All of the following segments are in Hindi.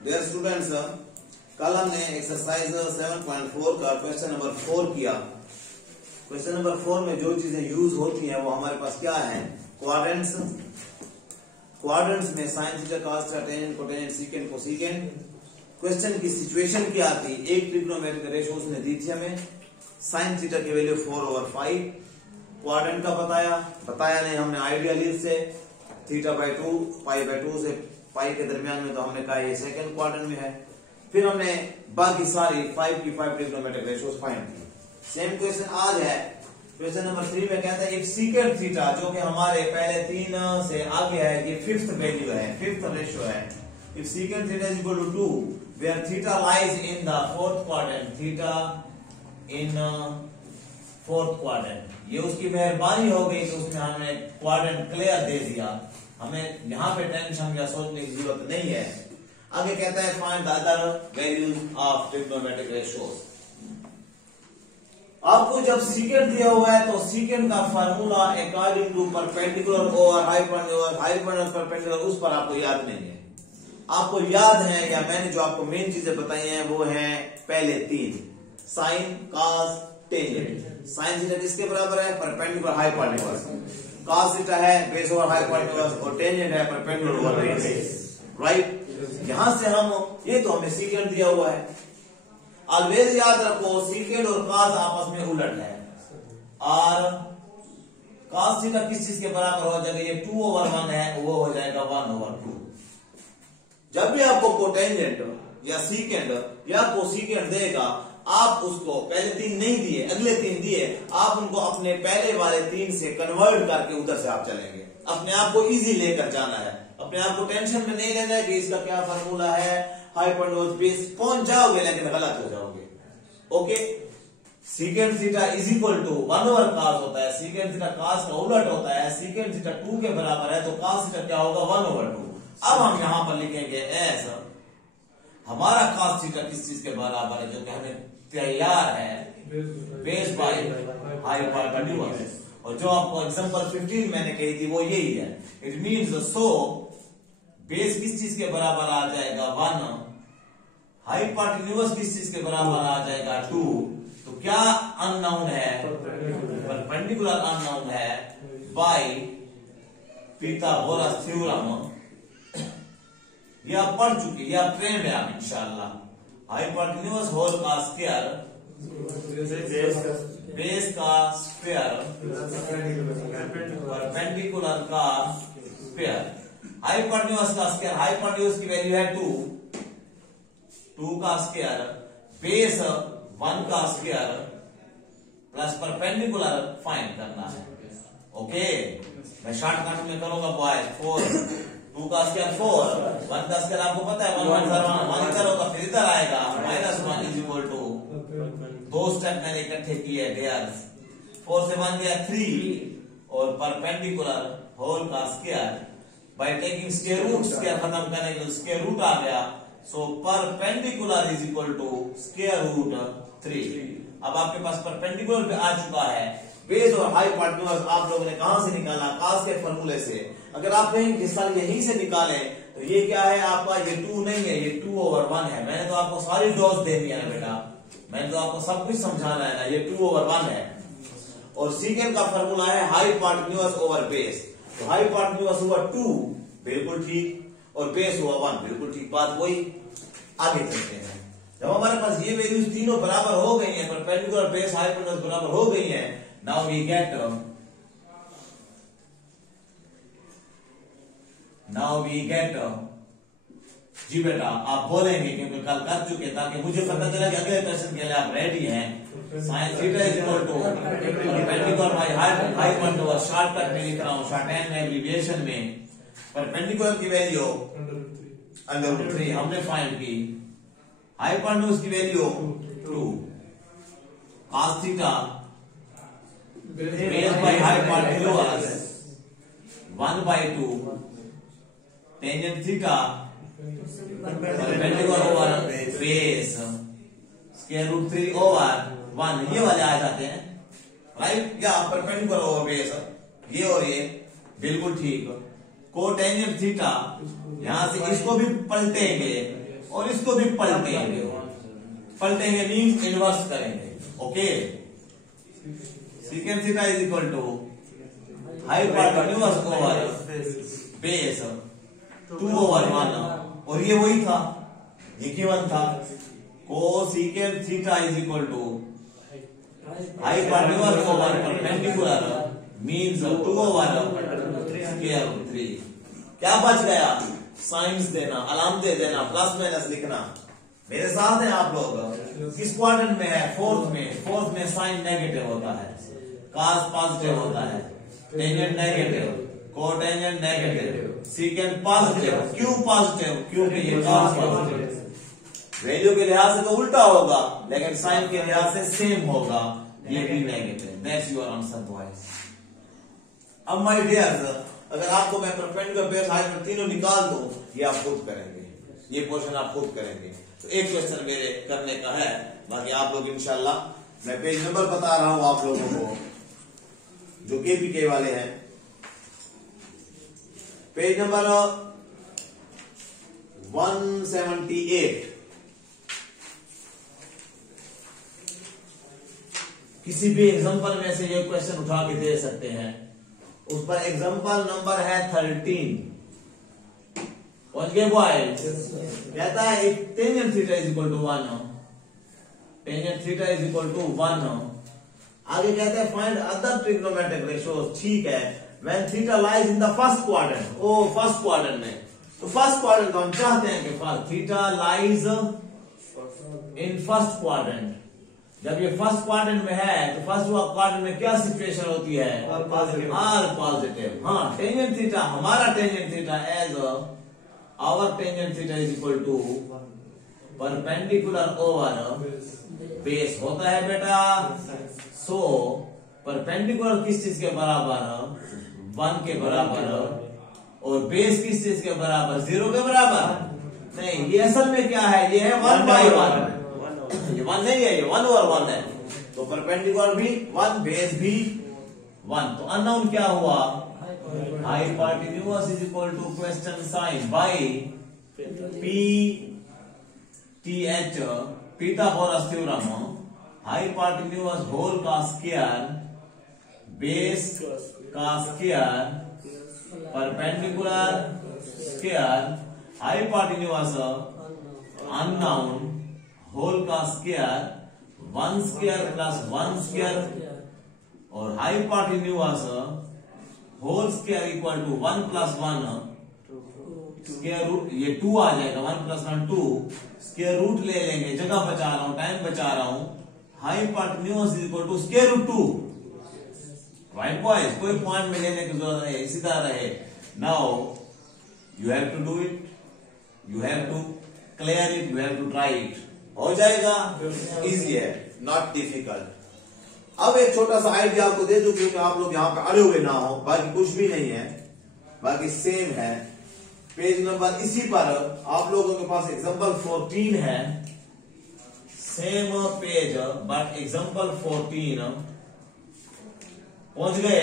डियर स्टूडेंट्स, कल हमने एक्सरसाइज 7.4 का क्वेश्चन नंबर 4 किया। क्वेश्चन नंबर 4 में जो चीजें यूज होती हैं वो हमारे पास क्या है? क्वाड्रेंट्स। क्वाड्रेंट्स में sine theta, cos theta, tangent, cotangent, secant, cosecant. Question की सिचुएशन क्या थी? एक ट्रिग्नोमेट्रिक रेशियो उसने दी थी हमें, साइन थीटा की वैल्यू 4/5। क्वाड्रेंट का बताया नहीं हमने, आइडियली से θ/2 π/2 से पाई के दरमियान में, तो हमने कहा ये सेकंड क्वाड्रेंट में है। फिर हमने बाकी सारी 5 की 5 ट्रिग्नोमेट्रिक रेशियोज फाइंड की। सेम क्वेश्चन आज है। क्वेश्चन नंबर 3 में कहता है एक सीकेंट थीटा, जो कि हमारे पहले 3 से आगे है, ये फिफ्थ वैल्यू है, फिफ्थ रेशियो है। If secant theta is equal to 2 where theta lies in the fourth quadrant, theta in fourth quadrant. ये उसकी मेहरबानी हो गई कि उसने हमें क्वाड्रेंट क्लियर दे दिया, हमें यहां पे टेंशन या सोचने की जरूरत नहीं है। आगे कहता है find the other values of trigonometric ratios. आपको जब सीकेंट दिया हुआ है तो सीकेंट का formula according to perpendicular over hypotenuse perpendicular, उस पर आपको याद नहीं है। आपको याद है, या मैंने जो आपको मेन चीजें बताई हैं वो है पहले 3, sine, cos, tangent. Sine theta किसके बराबर है? Perpendicular hypotenuse. कॉस थीटा है बेस ओवर हाइपोटेन्यूज, और टेंजेंट है परपेंडिकुलर ओवर बेस। राइट? यहां से हम, ये तो हमें सीकेंट दिया हुआ है। ऑलवेज याद रखो सीकेंट और कॉस आपस में उलट है, और कॉस थीटा किस चीज के बराबर हो जाएगा? ये 2/1 है, वो हो जाएगा 1/2। जब भी आपको कोटेंजेंट या सीकेंट या कोसीकेंट देगा, आप उसको पहले 3 नहीं दिए, अगले 3 दिए, आप उनको अपने पहले वाले 3 से कन्वर्ट करके उधर से आप चलेंगे। अपने आप को इजी लेकर जाना है, अपने आप को टेंशन में नहीं लेना है कि इसका क्या फार्मूला है, हाइपोटेन्यूज बेस। पहुंच जाओगे लेकिन गलत हो जाओगे। Okay, secant theta is equal to 1/cos होता है, सीकेंट थीटा cos का उलट होता है, सीकेंट थीटा 2 के बराबर है, तो cos थीटा क्या होगा? 1/2। अब हम यहां पर लिखेंगे एज हमारा cos थीटा किस चीज के बराबर है, जो कि हमें तैयार है, बेस बाय हाइपोटेन्यूज। और जो आपको एग्जांपल 15 मैंने कही थी वो यही है। इट मींस सो बेस किस चीज के बराबर आ जाएगा? 1, हाइपोटेन्यूज किस चीज के बराबर आ जाएगा? 2। तो क्या अननोन है? परपेंडिकुलर अननोन है बाय पिथागोरस थ्योरम। ये आप पढ़ चुके, ये आप ट्रेंड है आप इंशाल्लाह। हाइपोटेन्यूज होल का स्क्वायर, बेस का स्क्वायर, परपेंडिकुलर का स्क्वायर। हाइपोटेन्यूज का स्क्वायर, हाइपोटेन्यूज की वैल्यू है 2 का स्क्वायर, बेस 1 का स्क्वायर प्लस परपेंडिकुलर फाइंड करना है। ओके, मैं शॉर्टकट में करूंगा बॉय। 2 का स्क्वायर 4, 1 का स्क्वायर आपको पता है 1 इधर होगा, फिर इधर आएगा -1 इज इक्वल टू 2 स्टेप मैंने इकट्ठे किए देयर। 4 से 1 गया 3, और परपेंडिकुलर होल का square by taking square root, square खत्म करने के लिए स्क्वायर रूट आ गया, so perpendicular is equal to square root 3। अब आपके पास परपेंडिकुलर पे आ चुका है। बेस और हाइपोटेन्यूज आप लोगों ने कहां से निकाला? कॉस के फॉर्मूले से। अगर आप कहेंगे सर यहीं से निकालें, तो ये क्या है आपका? ये 2 नहीं है, ये 2/1 है। मैंने तो आपको सारी डोज दे दिया है बेटा, मैंने तो आपको सब कुछ समझाना है ना। ये 2/1 है, और सीकेंट का फॉर्मूला है हाइपोटेन्यूज ओवर बेस। तो हाइपोटेन्यूज हुआ 2, बिल्कुल ठीक, और बेस हुआ 1, बिल्कुल ठीक। बात वही। आगे चलते हैं। जब हमारे पास ये वैल्यूज तीनों बराबर हो गई हैं, परपेंडिकुलर बेस हाइपोटेन्यूज बराबर हो गई हैं, नाउ वी गेट जी बेटा आप बोलेंगे क्योंकि कल कर चुके, ताकि मुझे पता चले कि अगले क्वेश्चन के लिए आप रेडी हैं। Sine theta is equal to perpendicular by hypotenuse. Shortcut में लिख रहा हूं, शॉर्टहैंड में, एब्रिविएशन में। परपेंडिकुलर की वैल्यू √3 हमने फाइंड की, हाइपोटेन्यूज की value 2, cos theta base by hypotenuse 1/2, tangent theta perpendicular over base square root 3/1। ये वाले आ जाते हैं, राइट? या परपेंडिकुलर ओवर बेस, ये और ये बिल्कुल ठीक। कोटेंजेंट थीटा, यहां से इसको भी पलटेंगे और इसको भी पलटेंगे, पलटेंगे मीन्स इनवर्स करेंगे। Okay, secant theta is equal to hypotenuse over base 2/1, और ये वही था, ये गिवन था। Cosecant theta is equal to hypotenuse over perpendicular means 2/3। क्या बच गया? साइंस देना, अलामतें देना, प्लस माइनस लिखना। मेरे साथ हैं आप लोग? किस क्वाड्रेंट में है? फोर्थ में। फोर्थ में साइन नेगेटिव होता है, कॉस पॉजिटिव होता है, tangent negative, cotangent negative, secant positive. क्यों पॉजिटिव? क्योंकि ये कॉस पॉजिटिव। वैल्यू के लिहाज से तो उल्टा होगा, लेकिन साइन के लिहाज से सेम होगा, ये भी negative. That's your answer boys. अब माय डियर्स, अगर आपको मैं परपेंडिकुलर बेस हाइट में तीनों निकाल दूं, ये आप खुद करेंगे, ये पोर्शन आप खुद करेंगे। तो एक क्वेश्चन मेरे करने का है, बाकी आप लोग इंशाल्लाह, मैं पेज नंबर बता रहा हूं आप लोगों को जो केपीके वाले हैं। Page number 178। किसी भी एग्जांपल में से ये क्वेश्चन उठा के दे सकते हैं। उस पर एग्जांपल नंबर है 13। पहुंच गए बॉयज? कहता है tangent theta is equal to 1, tangent theta is equal to 1। आगे कहते हैं फाइंड अदर ट्रिग्नोमेट्रिक रेशियोज। ठीक है, when theta lies in the first quadrant. Oh first quadrant में, तो फर्स्ट क्वाड्रेंट को हम चाहते हैं कि theta lies in first quadrant. जब ये फर्स्ट क्वाड्रेंट में है तो फर्स्ट क्वाड्रेंट में क्या सिचुएशन होती है? Are positive. हाँ, टेंजेंट थीटा, हमारा tangent theta as our tangent theta is equal to perpendicular over base होता है बेटा। सो परपेंडिकुलर किस चीज के बराबर? 1 के बराबर, और बेस किस चीज के बराबर? 0 के बराबर। नहीं, ये असल में क्या है? ये है 1/1। ये 1 नहीं है, ये 1/1 है। तो परपेंडिकुलर भी 1, बेस भी 1। तो अननोन क्या हुआ? Hypotenuse is equal to question sign by P T H Pythagoras theorem. Hypotenuse whole का स्क्वायर बेस का square perpendicular square hypotenuse unknown whole का स्क्वायर 1 स्क्वायर प्लस 1 स्क्वायर, और hypotenuse whole square equal to 1 plus 1 square root. ये 2 आ जाएगा, 1 प्लस 1 2, स्क्वायर रूट ले लेंगे, जगह बचा रहा हूं, टाइम बचा रहा हूं। Hypotenuse is equal to square root 2। Right boys? कोई पॉइंट में लेने की जरूरत नहीं, इसी तरह रहे। Now you have to do it, you have to clear it, you have to try it. हो जाएगा, इजी है, नॉट डिफिकल्ट। अब एक छोटा सा आइडिया आपको दे दूं क्योंकि आप लोग यहाँ पे अड़े हुए ना हो, बाकी कुछ भी नहीं है, बाकी सेम है। पेज नंबर इसी पर आप लोगों के पास एग्जांपल 14 है, सेम पेज बट एग्जांपल 14। पहुंच गए?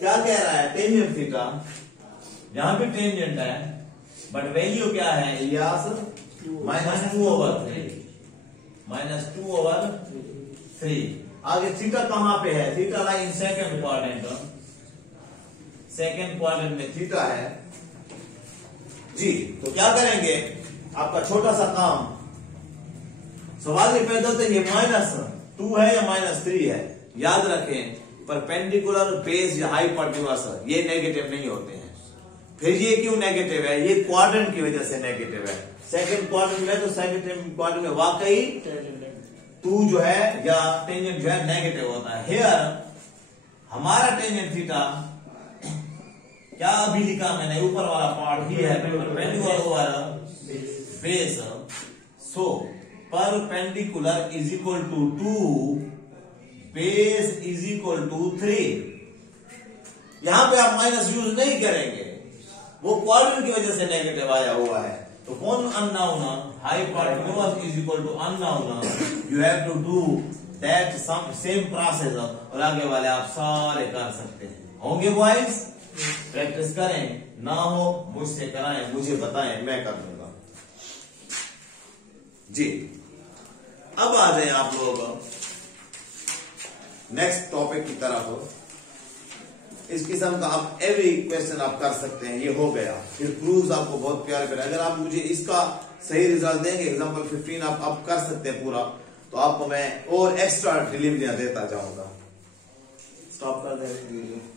क्या कह रहा है? टेंजेंट थीटा, यहां भी टेंजेंट है, बट वैल्यू क्या है इलियास? -2/3, -2/3। आगे थीटा कहां पे है? Theta line second quadrant, second quadrant में थीटा है जी। तो क्या करेंगे? आपका छोटा सा काम, सवाल ये पैदा होता है, ये -2 है या -3 है? याद रखें, परपेंडिकुलर बेस या हाइपोटेन्यूज ये नेगेटिव नहीं होते हैं। फिर ये क्यों नेगेटिव है? ये क्वाड्रेंट की वजह से नेगेटिव है। सेकंड क्वाड्रेंट में, तो सेकंड क्वाड्रेंट में वाकई 2 जो है या टेंजेंट जो है नेगेटिव होता है। हियर हमारा टेंजेंट थीटा क्या अभी लिखा मैंने, ऊपर वाला पार्ट ही है perpendicular over base. So perpendicular is equal to 2, base is equal to 3। यहां पे आप माइनस यूज नहीं करेंगे, वो क्वाड्रेंट की वजह से नेगेटिव आया हुआ है। तो कौन unknown? Hypotenuse is equal to unknown. You have to do that same process, और आगे वाले आप सारे कर सकते हैं। होंगे बॉयज? प्रैक्टिस करें, ना हो मुझसे कराएं, मुझे बताएं, मैं कर दूंगा। जी। अब आ जाए आप लोग नेक्स्ट टॉपिक की तरफ। इस किस्म का आप एवरी क्वेश्चन आप कर सकते हैं, ये हो गया। फिर प्रूव्स आपको बहुत प्यारे प्यारे, अगर आप मुझे इसका सही रिजल्ट देंगे, एग्जांपल 15 आप कर सकते हैं पूरा, तो आपको मैं और एक्स्ट्रा डिलीवरियां देता जाऊंगा। स्टॉप कर देंगे वीडियो।